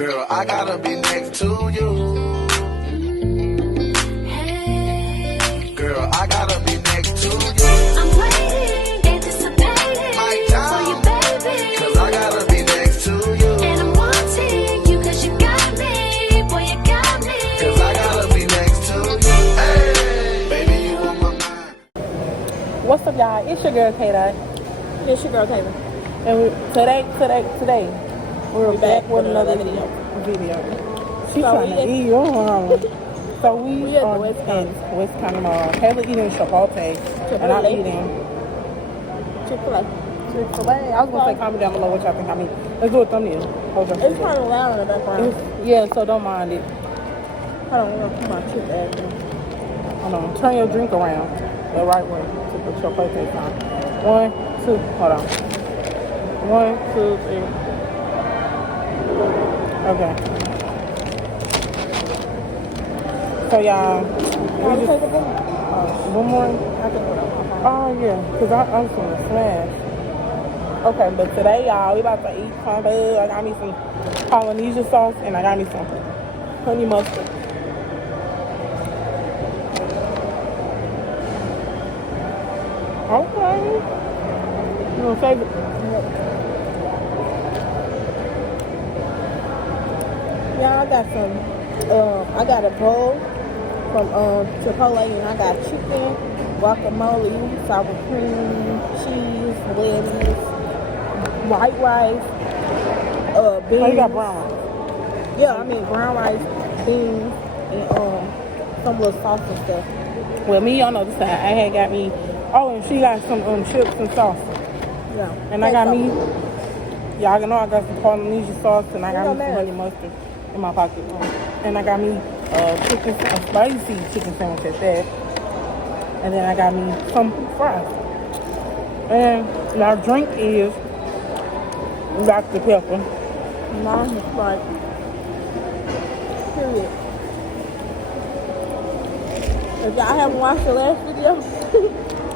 Girl, I gotta be next to you. Girl, I gotta be next to you. I'm waiting, anticipating My for time, you, baby. cause I gotta be next to you. And I'm wanting you cause you got me, boy, you got me. Cause I gotta be next to you. Hey, baby, you on my mind. What's up, y'all? It's your girl, Kayla. It's your girl Taylor. And today, we're back with another video. She's So trying to eat you on. So we at the are West in Coast. West County Mall. Kayla eating Chipotle, and I'm eating ChickfilA. ChickfilA. I was gonna say comment down below what y'all think I mean. Let's do a thumbnail. Hold on. It's kind of loud in the background. Yeah, so don't mind it. I don't want to put my chip ass in. Hold on. Turn your drink around the right way to put your plate on. 1, 2. Hold on. 1, 2, 3. Okay. So y'all, we just, one more. Oh yeah, cause I'm gonna smash. Okay, but today y'all, we about to eat combo. I got me some Polynesian sauce and I got me some honey mustard. Okay. You gonna save it? Yeah, I got some. I got a bowl from Chipotle, and I got chicken, guacamole, sour cream, cheese, lettuce, white rice, beans. Oh, you got brown. Yeah, I mean brown rice, beans, and some little sauce and stuff. Well, me on the other side, I had got me. Oh, and she got some chips and sauce. Yeah, And I got me. Y'all know I got some Polynesian sauce, and I got me some honey mustard in my pocket. And I got me a spicy chicken sandwich at that. And then I got me some fries. And my drink is Dr. Pepper. Mine is like, period. If y'all haven't watched the last video,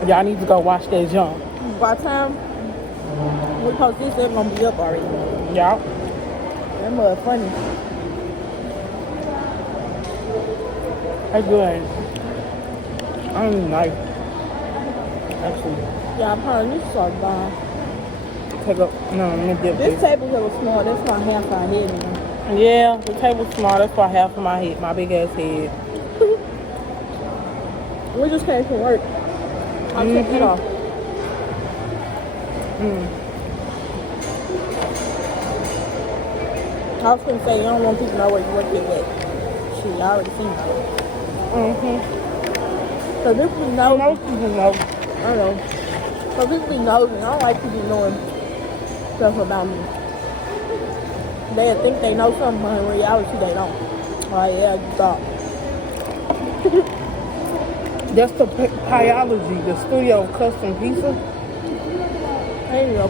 Y'all need to go watch that jump. by the time we post this, it's gonna be up already. Y'all. That mud funny. That's good. I don't even like actually. Yeah, I'm probably this sauce bomb. Take up. No, let me dip This table here was small. That's my half our head, you know. Yeah, the table's small. That's why half of my head, my big ass head. We just came from work. I took it off. I was gonna say, you don't want people to know where you work at, but shit, I already seen it. So people know. Most people know. I don't know. So people know me. I don't like people knowing stuff about me. They think they know something, but in reality they don't. Oh yeah, you thought. That's the Pyology, the studio of custom pizza. There you go.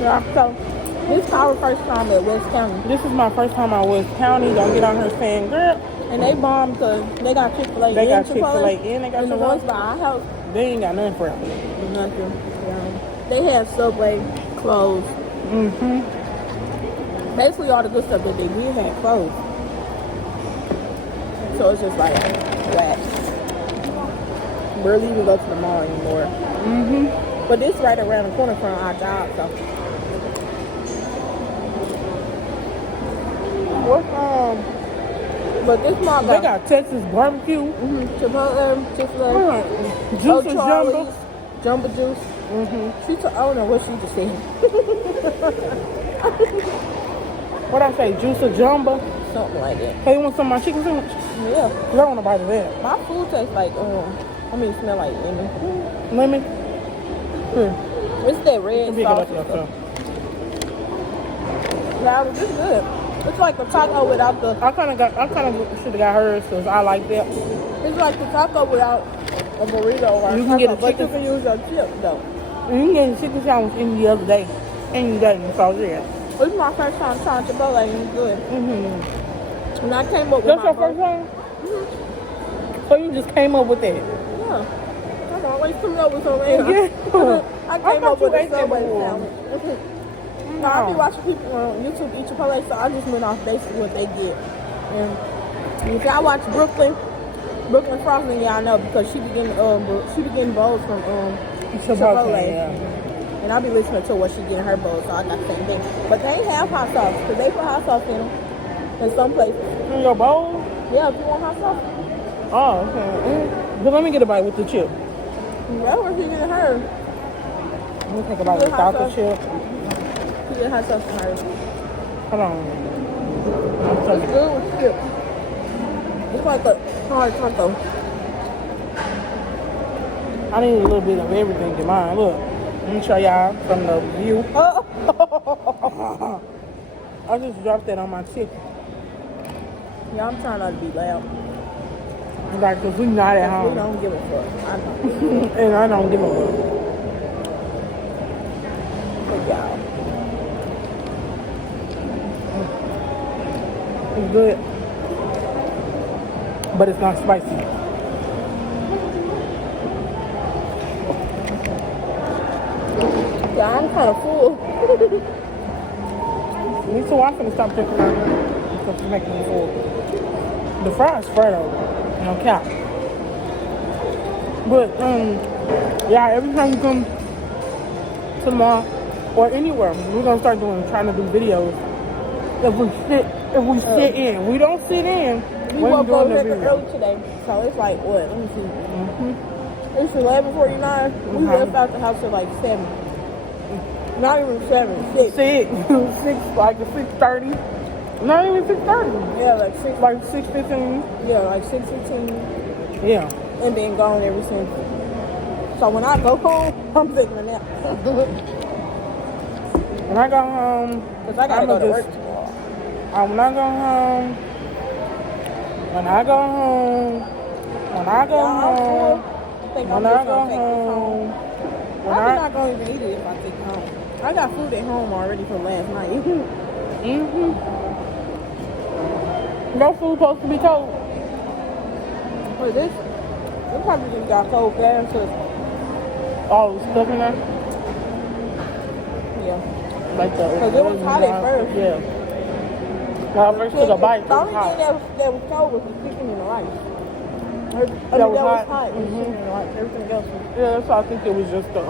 Yeah, so this is our first time at West County. This is my first time at West County. Don't get on her saying, girl. And they bombed because they got Chick-fil-A They got and Chick-fil-A and they got and the ones Chipotle. by our house, They ain't got nothing for it. nothing. Yeah. They have Subway closed. Basically all the good stuff that they did had closed. So it's just like whack. Barely even go to the mall anymore. But this right around the corner from our job, so. What's but this mall They got Texas barbecue. Chipotle, Chick-fil-A, Juice and Jumbo. Jumbo Juice. She took, I don't know what she just said. What I say, Juice or Jumbo? Something like that. Hey, you want some of my chicken sandwich? Yeah. Cause I want to bite of that. My food tastes like, smell like lemon. Lemon? It's that red Pick it sauce. up yourself. Yeah, it's good. It's like the taco without the, I kind of should have got hers because I like that. it's like the taco without a burrito or You a can taco, get a but chicken- you can use your chip though. And you can get a chicken sandwich any other day. Any day. So yeah. It's my first time trying Chipotle and it's good. And I came up with That's my your first time? So you just came up with that? Yeah. I'm always coming up with something. Yeah. I came thought up with you a ate that Subway before. sandwich. No, I be watching people on YouTube eat Chipotle, so I just went off basically what they get. And if y'all watch Brooklyn Frosting, y'all know because she be getting bowls from Chipotle. Yeah. And I be listening to what she getting her bowls, so I got the same thing. But they ain't have hot sauce because they put hot sauce in them in some places. In your bowl? Yeah, if you want hot sauce. Oh, okay. But let me get a bite with the chip. That's what she getting her. Let me think about it without the chip. She get hot sauce from her. Hold on. It's good with chip. It's like a hard taco. I need a little bit of everything in mine. Look, let me show y'all from the view. I just dropped that on my chicken. Yeah, I'm trying not to be loud. Like, cause we not at We home. don't give a fuck. I know. And I don't give a fuck. But y'all. It's good. But it's not spicy. Yeah, I'm kind of full. Me too. I'm finna stop drinking right now because it's making me full. The fries though, no cap. But yeah, every time you come to the mall or anywhere, we're gonna start trying to do videos. If we sit in, we don't sit in. We woke up early today, so it's like what? Let me see. It's 11:49. We left out the house at like 7. Not even 7. 6. 6, like 6:30. Not even 6:30. Yeah, like 6. Like 6:15. Yeah, like 6:15. Yeah. And been gone ever since. So when I go home, I'm taking a nap. When I go home, Cause I gotta go to work tomorrow. When I go home, when I go home, when I go home, when I go home, when I'm not gonna even eat it if I take it home. I got food at home already from last night. No food supposed to be cold. But this probably just got cold fast. Oh, it's cooking there? Yeah. Like the. Cause it was hot at first. Yeah. When I first took a bite, it the was only hot. thing that was cold was the chicken and the rice. That was hot. The chicken and the rice. Everything else was. Yeah, that's why I think it was just the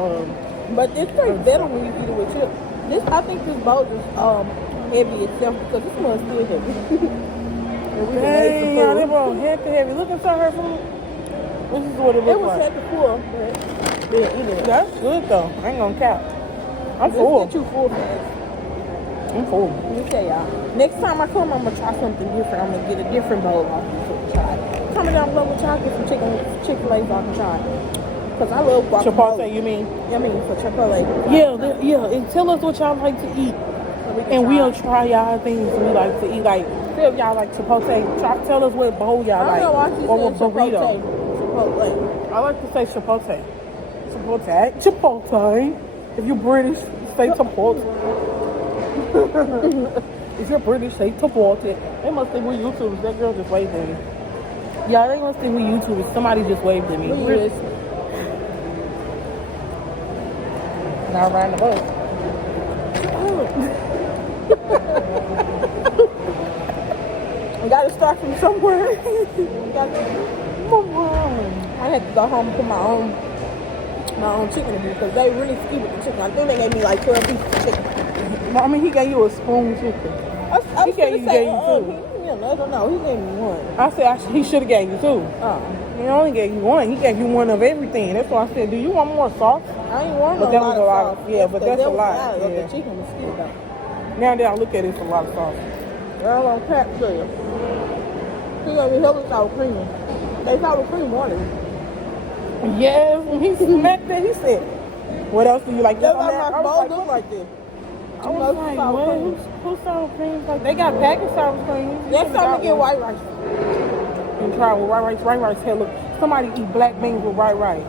But this tastes better when you eat it with chips. I think this bowl is heavy itself because this one's still heavy. Dang, y'all, they were heavy. Look inside her food. This is what it looks It was like. set to full, but didn't eat it. That's good though. I ain't gonna cap. I'm Let's full. get you full fast. I'm full. Let me tell y'all. Next time I come, I'm gonna try something different. I'm gonna get a different bowl off you to try. Comment down below what y'all get from ChickfilA so I can try. Cause I love guacamole. Chipotle, you mean? I mean for Chipotle. Yeah. And tell us what y'all like to eat. And we'll try y'all things we like to eat. Like, if y'all like Chipotle, tell us what bowl y'all like. I don't know why she Or what said burrito. Chipotle. I like to say Chipotle. Chipotle. If you're British, say Chipotle. If you're British, say Chipotle. They must think we're YouTubers. That girl just waved at me. Yeah, they must think we're YouTubers. Somebody just waved at me. Now riding the bus. We gotta start from somewhere. I had to go home and put my own chicken in here because they really ski with the chicken. I think they gave me like 12 pieces of chicken. I mean, he gave you a spoon chicken. He gave you two. He gave me one. I said he should have gave you two. Oh. He only gave you one. He gave you one of everything. That's why I said, do you want more sauce? I ain't want But no that was a lot of, yeah, but that's a lot. The Yeah. chicken was still though. Now that I look at it, it's a lot of sauce. They're gonna pack to you. He gonna be helping sour cream. They sour cream wanted. Yes, when he smacked that, he said, what else do you like? That's why my bowl look like this. I was like, what? Who's sour cream? Like, they got packaged sour cream. Next time we get white rice. And try with white rice. White rice, hell, look. Somebody eat black beans with white rice.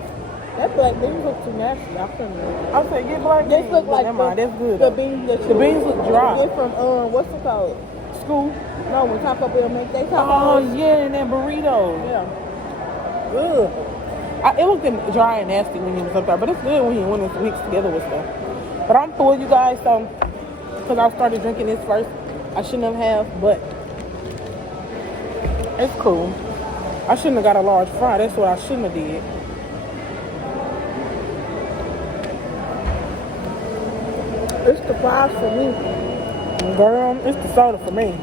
That black beans look too nasty. I couldn't. I said, get black beans. This look like never mind, that's good. The beans that the beans look dry. Get from what's it called? School. No, when Taco Bell make they Taco. Oh yeah, and that burrito. Yeah. Good. It looked dry and nasty when he was up there, but it's good when it's mixed together with stuff. But I'm full, you guys. So because I started drinking this first. I shouldn't have, but it's cool. I shouldn't have got a large fry. That's what I shouldn't have did. It's the fries for me. Girl, it's the soda for me.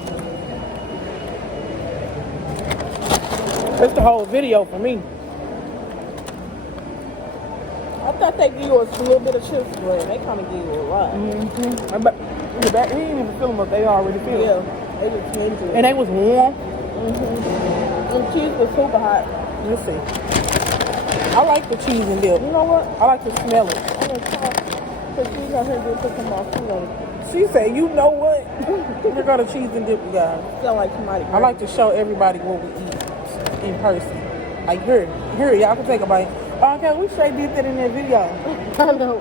It's the whole video for me. I thought they give you a little bit of chips, but they kind of give you a lot. Mm-hmm. But in the back, we didn't even feel them, but they already feel. Yeah, they just tend to. And they was warm. And cheese was super hot. Let's see. I like the cheese and dip. You know what? I like to smell it. I'm gonna try because she's out here doing put some more food on it. She said, you know what? We're going to cheese and dip, you guys. Sound like somebody. I like to show everybody what we eat in person. Like, here, y'all can take a bite. Okay, we straight did that in that video. I know.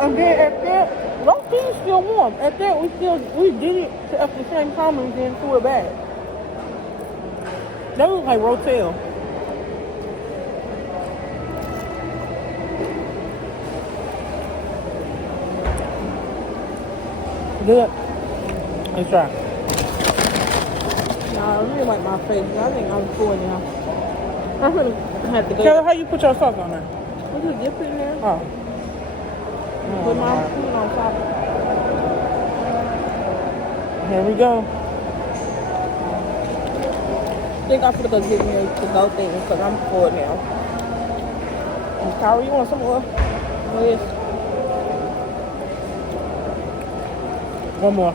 And then at that, those things still warm. At that, we did it at the same time and then threw it back. That looks like Rotel. Good. Let's try. Nah, I really like my face. I think I'm full now. I'm gonna have to go. Kelly, how you put your sauce on there? We just dip it in there. Oh. Put my food on top. Here we go. I think I'm gonna go get me a to-go thing because I'm full now. And Kyra, you want some more? Yes. One more.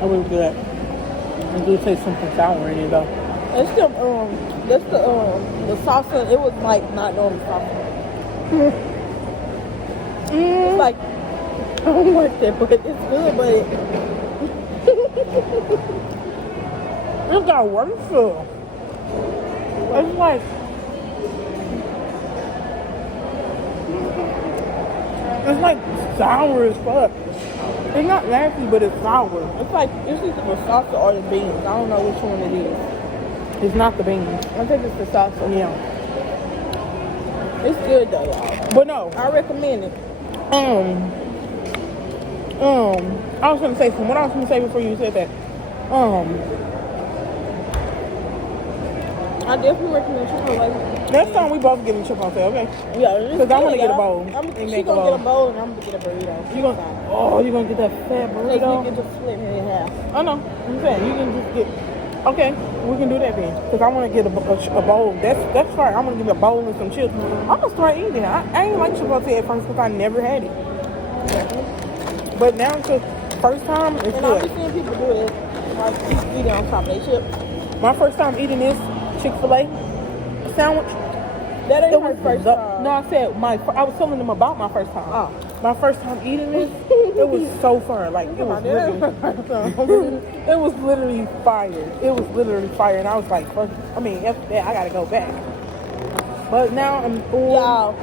I will do that. I do taste something sour in it though. It's the salsa. It was like not normal salsa. It's like I don't like that, but it's good. But It got worse though. It's like sour as fuck. It's not nasty, but it's sour. it's like it's either the salsa or the beans. I don't know which one it is. It's not the beans. I think it's the salsa. Yeah. It's good though, y'all. But no. I recommend it. I was gonna say something. What I was gonna say before you said that. I definitely recommend Chipotle. Next time we both get a Chipotle, okay? Yeah, Because I want to get a bowl. She and gonna make get a bowl and I'm gonna get a burrito. You gonna get that fat Because burrito? we can just split it in half. I know. I'm saying you can just get. Okay, we can do that then. Because I want to get a bowl. That's right. I'm gonna get a bowl and some chips. I'm gonna start eating. I ain't like Chipotle at first because I never had it. But now, cause first time, it's And I've good. been seeing people do it, like eat it on top of their chips. My first time eating this ChickfilA sandwich. That ain't It her was first the- time. No, I said I was telling them about my first time. Oh. My first time eating this, it was so fun. Like it was literally, it was literally fire. It was literally fire, and I was like, fuck. I mean, after that, I gotta go back. But now I'm full. Y'all,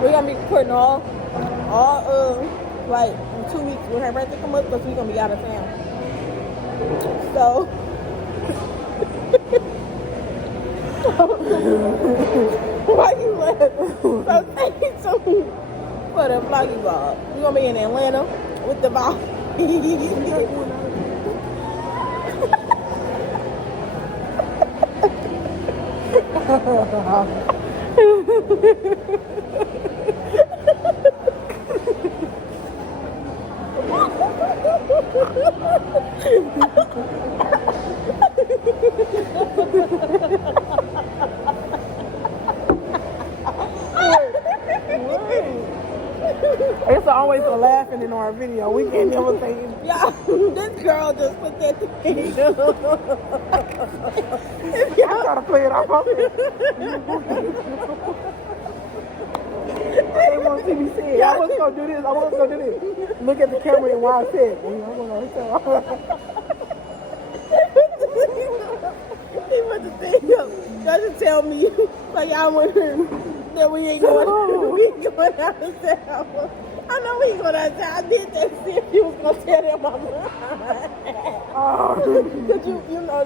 we're gonna be putting all like in 2 weeks when her birthday come up because we're gonna be out of town. So why you laughing? So thank you so much for the vloggy vlog. We're gonna be in Atlanta with the vlog. It's always a laughing in our video. We can't never say it. Yeah, this girl just put that thing. I'm trying to play it off. They want to see me say it. I was gonna do this. I was gonna do this. Look at the camera and while I said it. He put the thing up. Doesn't tell me like I want her that we ain't going out of town. I know we ain't going out of town. I did that to see if you was gonna tell them I'm lying. Cause you know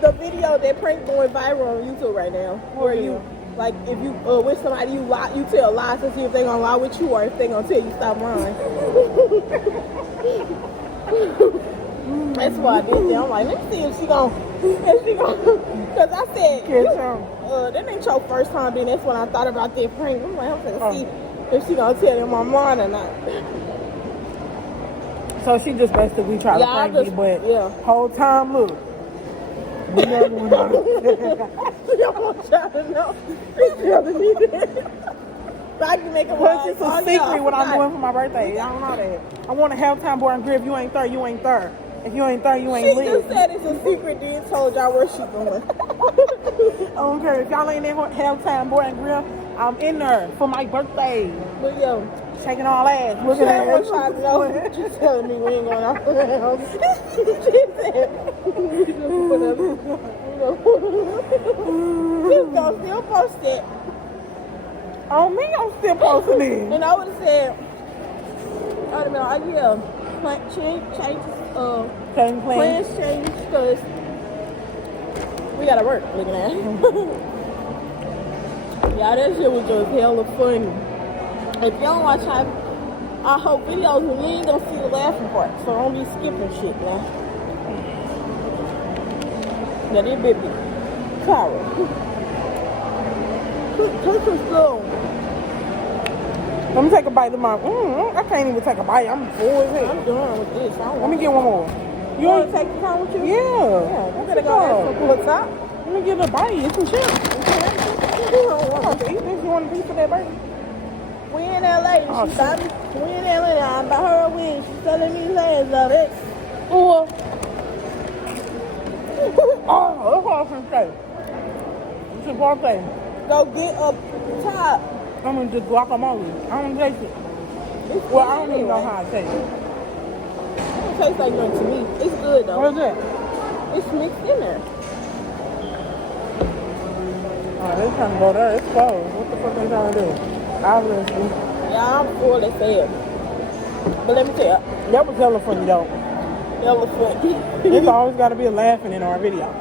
the video that prank going viral on YouTube right now. Where you Like if you with somebody you lie, you tell lies to see if they gonna lie with you or if they gonna tell you stop lying. That's why I did that. I'm like, let me see if she gonna, cause I said, that ain't your first time being. That's when I thought about that prank. I'm like, I'm gonna see if she gonna tell them I'm lying or not. So she just basically tried to prank me, but whole time, look. We never went on. Y'all want y'all to know. I can make a Plus, it's a secret what I'm doing for my birthday. I don't know that. I want a halftime boy and grill. If you ain't there, you ain't there. If you ain't there, you ain't She lit. just said it's a secret, then told y'all where she going. I don't care. If y'all ain't in halftime boy and grill, I'm in there for my birthday. But yo, shaking all ass. Looking at her. Trying to know. She's telling me we ain't going out the house. She said, she's gonna still post it. On me, I'm still posting it. And I would have said, I would have been like, yeah, plans change, because we gotta work, looking at it. Yeah, that shit was just hella funny. If you don't watch our whole videos, you ain't gonna see the laughing part, so don't be skipping shit now. That is baby. Clara. Take a slow. Let me take a bite of my. I can't even take a bite. I'm full as hell. I'm done with this. Let me get one more. You want to take the time with you? Yeah. I'm gonna go have some full top. Let me get a bite. It's some chips. You don't want to eat this. You want a piece of that burger? We in LA. We in LA. I'm by her wings. She's selling me lands of it. Oh, that's what I was gonna say. Chipotle. Go get up top. I'm gonna just guacamole. I don't taste it. Well, I don't even know how it tastes. It don't taste like nothing to me. It's good though. What is it? It's mixed in there. Oh, they trying to go there. It's closed. What the fuck they trying to do? Obviously. Yeah, I'm full as hell. But let me tell you, That was hella funny though. that was funny. There's always got to be a laughing in our video.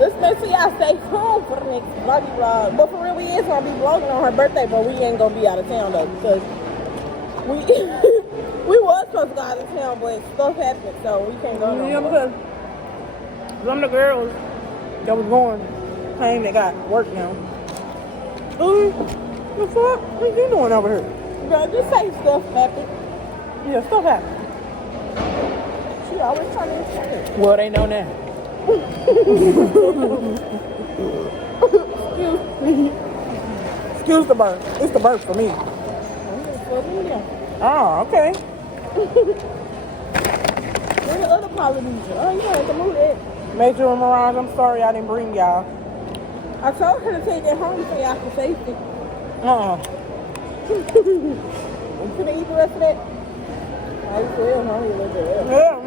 Let's make sure y'all stay tuned for the next vloggy vlog. But for real, we is gonna be vlogging on her birthday, but we ain't gonna be out of town though because we we was supposed to go out of town, but stuff happened, so we can't go no Yeah, more. because some of the girls that was going claim they got work now. The fuck? What you doing over here? Girl, just say stuff happened. Yeah, stuff happened. She always trying to explain. Well, they know now. Excuse the burp. It's the burp for me. Oh, okay. Where the other Polynesian? Oh, you had to move that. Major and Mirage, I'm sorry I didn't bring y'all. I told her to take it home so y'all can safety. You couldn't eat the rest of that? I feel hungry a little bit. Yeah.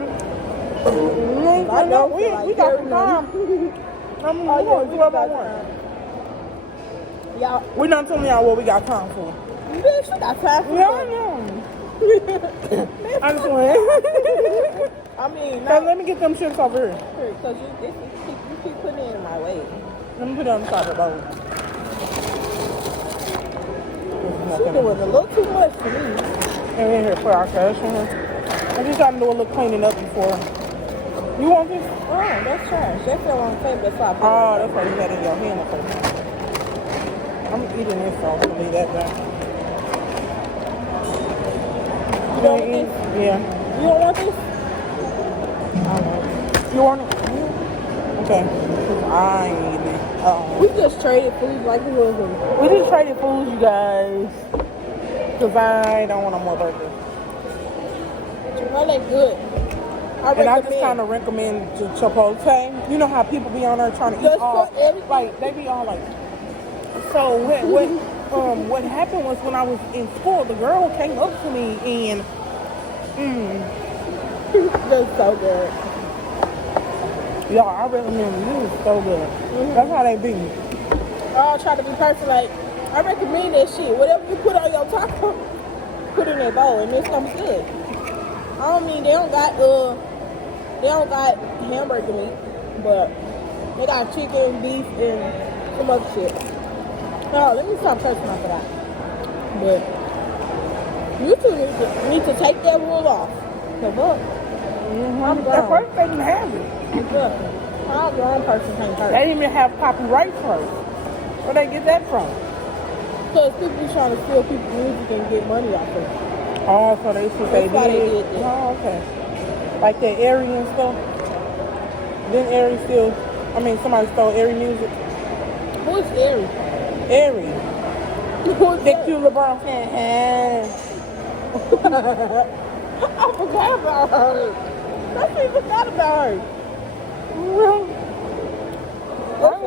I know We got some time. Y'all, We're not telling y'all what we got time for. bitch, you got time for Yeah, I that. know. I just went. I mean, Now, let me get them chips over here. because you keep putting it in my way. Let me put it on the side of the bowl. She's doing a little too much for me. And in here for our cash. I'm just trying to do a little cleaning up before. You want this? Oh, that's trash. That's the wrong thing. That's why I put Oh, that's why you had it in your hand. Okay. I'm eating this, so I'm gonna leave that back. You don't want this? Yeah. You don't want this? I don't know. You want it? Okay. 'Cause I ain't eating it. We just traded food like we was. We just traded foods, you guys. Because I don't want no more burgers. Chipotle good. And I just kind of recommend Chipotle. You know how people be on there trying to eat all, like they be all like. So what happened was when I was in school, the girl came up to me and That's so good. y'all, I recommend this is so good. That's how they be. I try to be perfect. Like I recommend that shit. Whatever you put on your taco, put in that bowl, and it's gonna be good. I don't mean they don't got hamburger meat, but they got chicken, beef, and some other shit. No, let me stop cursing after that. But you two need to take that rule off. The book. I'm At grown. first, they didn't have it. Look, how a grown person can't curse? They didn't even have copyright first. Where they get that from? Because people be trying to steal people's music and get money off of it. Oh, so they should say That's why they did. did that. Oh, okay. Like that Airy and stuff. Then Airy still, somebody stole Airy music. Who is Airy? Airy. Who is That that? cute LeBron fan. I forgot about her. I forgot about her.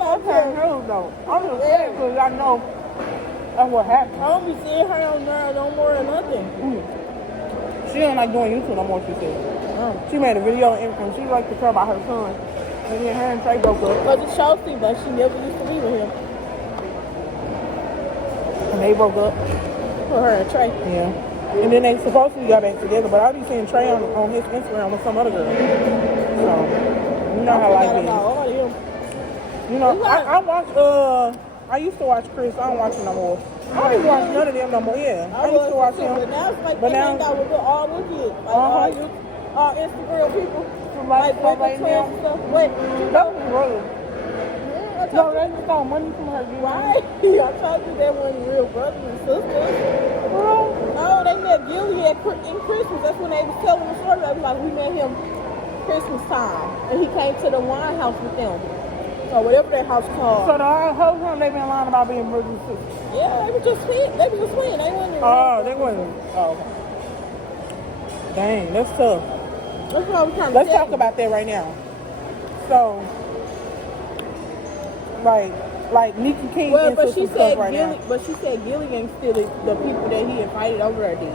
I can't know though. I'm just saying because I know that's what happened. I don't be seeing her on there no more or nothing. She don't like doing YouTube no more, she said. She made a video and everything. She liked to talk about her son. And then her and Trey broke up. Because it's Chelsea, but she never used to be with him. And they broke up. For her and Trey. Yeah. And then they supposedly got back together, but I be seeing Trey on his Instagram with some other girl. So, you know how life is. All of them. You know, I watch, I used to watch Chris. I don't watch him no more. I don't even watch none of them no more. Yeah. I used to watch him. But now it's like But they now- hang out with all the kids. Like all Instagram people. Like right now. and stuff. Wait, That was brother. I No, told they just stole money from her. Why? I told you they weren't real brothers and sisters. No, they met Gilly in Christmas. That's when they was telling the story. They was like, we met him Christmas time. And he came to the wine house with them. Or whatever that house called. So the whole time they been lying about being brothers and sisters. Yeah, they were just sweet. They were just sweet. They wasn't real Oh, they brothers. wasn't. Oh. Dang, that's tough. That's what I was trying to Let's tell talk you. about that right now. So, like Nikki King Well, into but she some said stuff right Gilly, now. but she said Gilly ain't still the people that he invited over there did.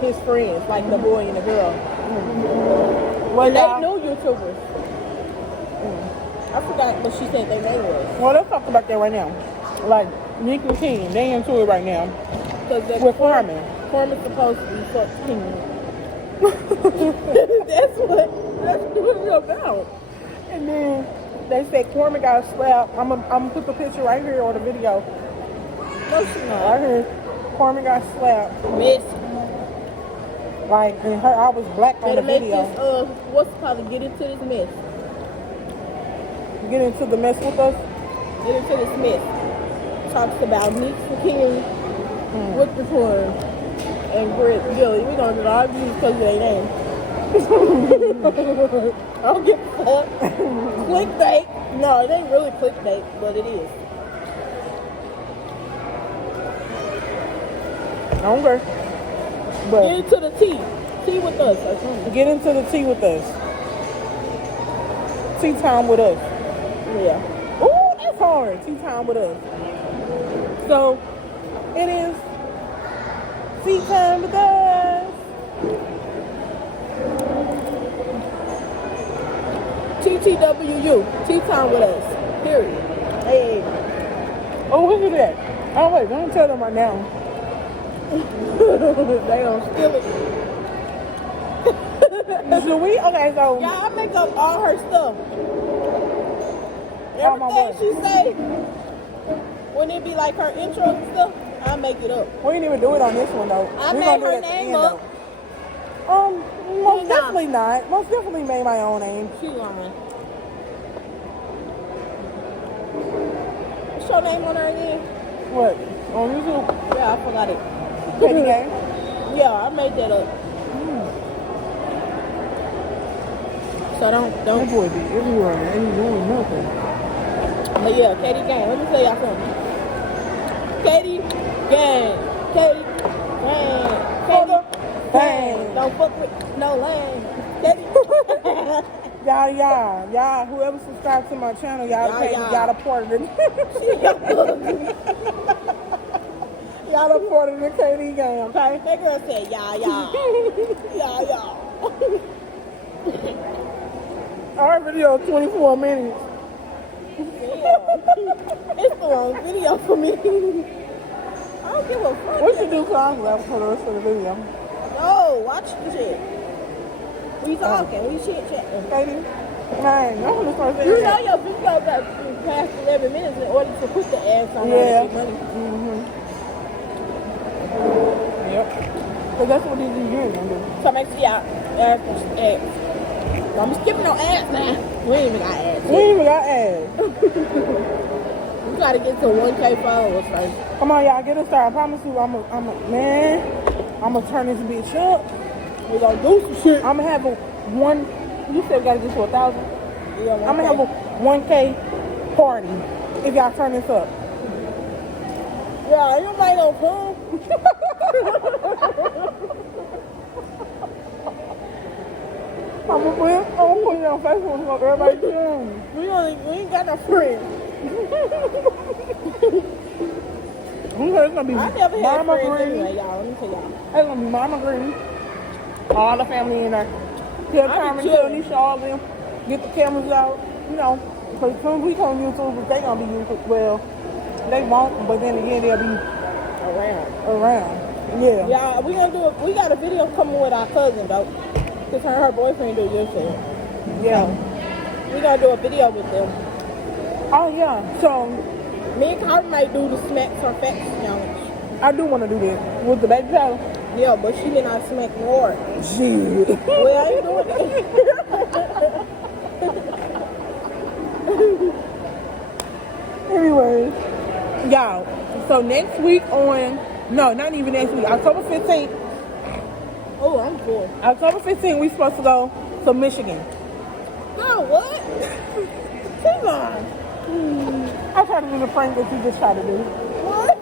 His friends, like the boy and the girl. Well, They y'all- knew YouTubers. I forgot what she said their name was. Well, let's talk about that right now. Like Nikki King, they into it right now. Because With Carmen. Carmen's supposed to be fucked King. that's what it's about. And then they said Corman got slapped. I'm gonna put the picture right here or the video. No, she Right not. here. Corman got slapped. Miss. Like, and her, I was black on the Better make video. this, what's it called? Get into this mess. Get into the mess with us. Get into this mess. Talks about Nikki King with the twins and Gilly. We're going to argue because of their name. I don't give a fuck. Clickbait. No, it ain't really clickbait, but it is. Longer. Get But into the tea. Tea with us. Or something. get into the tea with us. Tea time with us. Yeah. Ooh, that's hard. Tea time with us. So, it is tea time with us. TTWU. Tea time with us. Period. Hey. Oh, look at that. Oh, wait, don't tell them right now. They don't steal it. So okay, so Yeah, I make up all her stuff. Oh, my Everything she say, when it be like her intro and stuff, I make it up. we didn't even do it on this one though. I We're made gonna do it her at the name end, up. though. Most Nah. definitely not. Most definitely made my own name. She lying. What's your name on her again? What? On YouTube? Yeah, I forgot it. Petty Gang? Yeah, I made that up. So That don't. boy be everywhere. Ain't doing nothing. But yeah, Katie Gang. Let me tell y'all something. Katie Gang. Katie Gang. Hold Katie up. Gang. Don't fuck with no lane. Katie. Y'all, whoever subscribed to my channel, y'all Y'all, pay, y'all. y'all a part of it. Y'all a part of the KD game, okay? That girl said, y'all. Y'all. Our video is 24 minutes. Yeah. It's the wrong video for me. I don't give a fuck. What you do songs left for the rest of the video? No, watch the shit. We talking. We chit chatting. KD? Man, I'm gonna start saying You know that. your video got past 11 minutes in order to put the ads on Yeah. all the money. Yep. So that's what these years gonna do. So make sure y'all ads. I'm skipping no ads now. We ain't even got ads. We ain't even got ads. We gotta get to 1K followers first. Come on, y'all, get us started. I promise you, I'm gonna turn this bitch up. We gonna do some shit. I'm gonna have a one. You said we gotta get to 1,000. Yeah, I'm gonna have a 1K party if y'all turn this up. Yeah, ain't nobody gonna come. I'm gonna put it on Facebook so everybody can. We ain't got no friends. Okay, it's gonna be I never had Mama friends Green. anyway, y'all. Let me tell y'all. It's gonna be Mama Green. All the family in there. Tell I Carmen, be tell chilling. Nisha, all them. Get the cameras out. You know, because soon we on YouTube, but they gonna be YouTube. Well, they won't, but then again, they'll be around. Yeah. Yeah, we got a video coming with our cousin though. Cause her boyfriend do yesterday. Yeah. We gonna do a video with them. Oh, yeah. So, Me and Carmen might do the smacks or facts challenge. I do want to do that. With the baby child. Yeah, but she did not smack more. Shit. Well, I ain't doing it. Anyways, y'all. So next week no, not even next week. October 15th. Oh, I'm full. October 15th, we supposed to go to Michigan. Oh, what? Come on. I try to do the prank that you just try to do. What?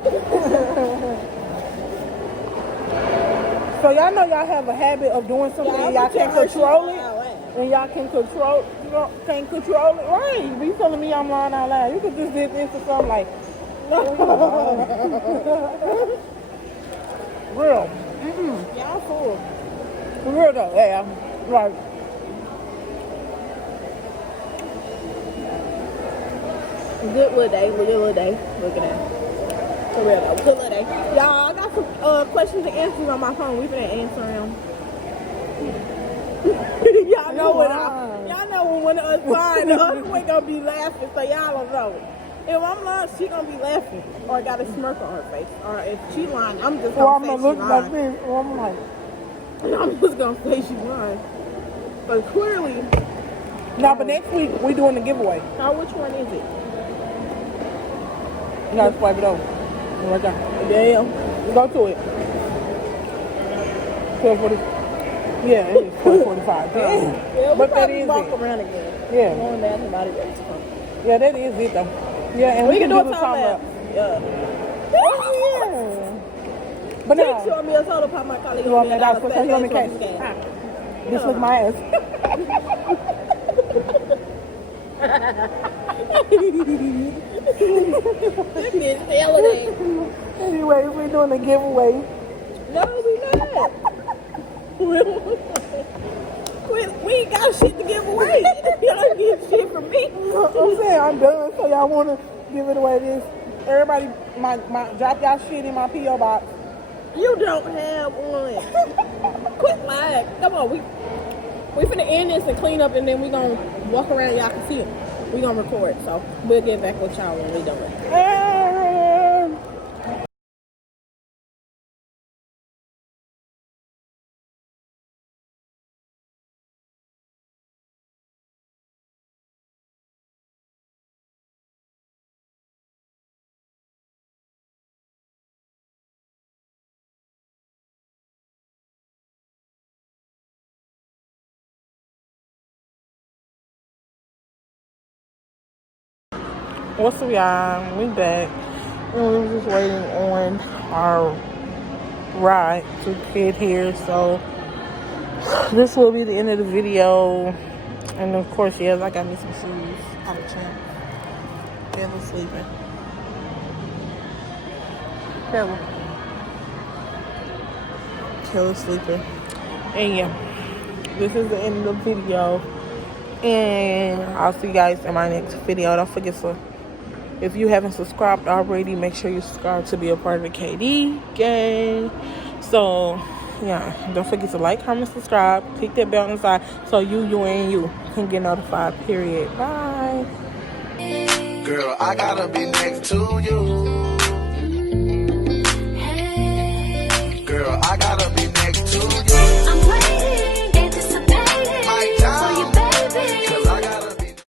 So y'all know y'all have a habit of doing something and y'all can't control it. And y'all can't control it, right? Be telling me I'm lying out loud. You could just did this or something like, real. Y'all full. For real though, yeah. Right. Good little day. Look at that. For real though. Good little day. Y'all, I got some questions and answers on my phone. We've been answering them. Y'all know when one of us lying, the other one gonna be laughing, so y'all don't know. If I'm lying, she gonna be laughing, or got a smirk on her face. Or if she lying, I'm just Or I'm gonna gonna say she look like lying. this, or I'm like, I'm just gonna say she lying. But clearly, no, but next week we doing the giveaway. now which one is it? You gotta swipe it over. Right there. Damn. Go to it. 12:40. Yeah, it is 12:45. Damn. Yeah, we But that probably is walk it. around again. Yeah. Going down to body weights. Yeah, that is it though. Yeah, and we can do the time up. Yeah. Yeah. But Take no. you on me a soda pop my colleague. You want me to put you on the case? This was my ass. This bitch holiday. Anyways, we're doing a giveaway. No, we not. We ain't got shit to give away. Y'all don't get shit from me. I'm saying I'm done, so y'all want to give it away. This everybody, my drop y'all shit in my PO box. You don't have one. Quit lying. Come on, we finna end this and clean up, and then we gonna walk around. Y'all can see it. We gonna record, so we'll get back with y'all when we done. What's up, y'all? We back. And we were just waiting on our ride to get here. So this will be the end of the video. And of course, yes, I got me some shoes. Out of champ. Kevin's sleeping. Kevin's sleeping. And yeah, this is the end of the video. And I'll see you guys in my next video. Don't forget to, if you haven't subscribed already, make sure you subscribe to be a part of the KD gang. So yeah, don't forget to like, comment, subscribe, click that bell on the side so you and you can get notified. Period. Bye. Girl, I gotta be next to you. Hey, Girl, I